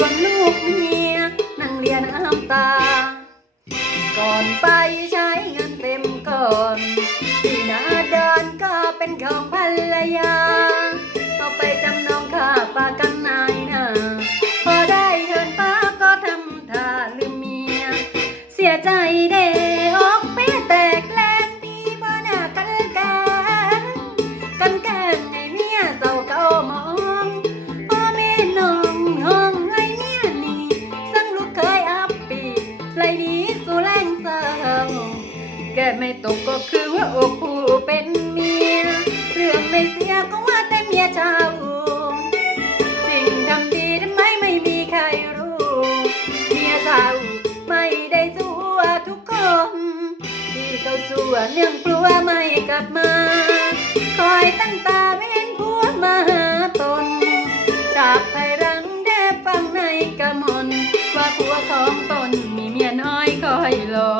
ส่วนลูกเมียนั่งเรียนน้ำตา ก่อนไปใช้เงินเต็มก่อนที่นาเดินก็เป็นของภรรยา เอาไปจำนองค่าปากกันนายนาพอได้เงินป้าก็ทำท่าลืมเมีย เสียใจเด้ ไม่ตกก็คือว่าอกผู้เป็นเมีย เรื่องไม่เสียก็ว่าแต่เมียชาวสิ่งทำดีทำไมไม่มีใครรู้ เมียชาวไม่ได้สัวทุกคนที่เขาสัวเนื่องกลัวไม่กลับมา คอยตั้งตาไม่เห็นผัวมาหาตนจากไทรังแด้ฟังในกระมนว่าผัวของตนมีเมียน้อยคอยรอ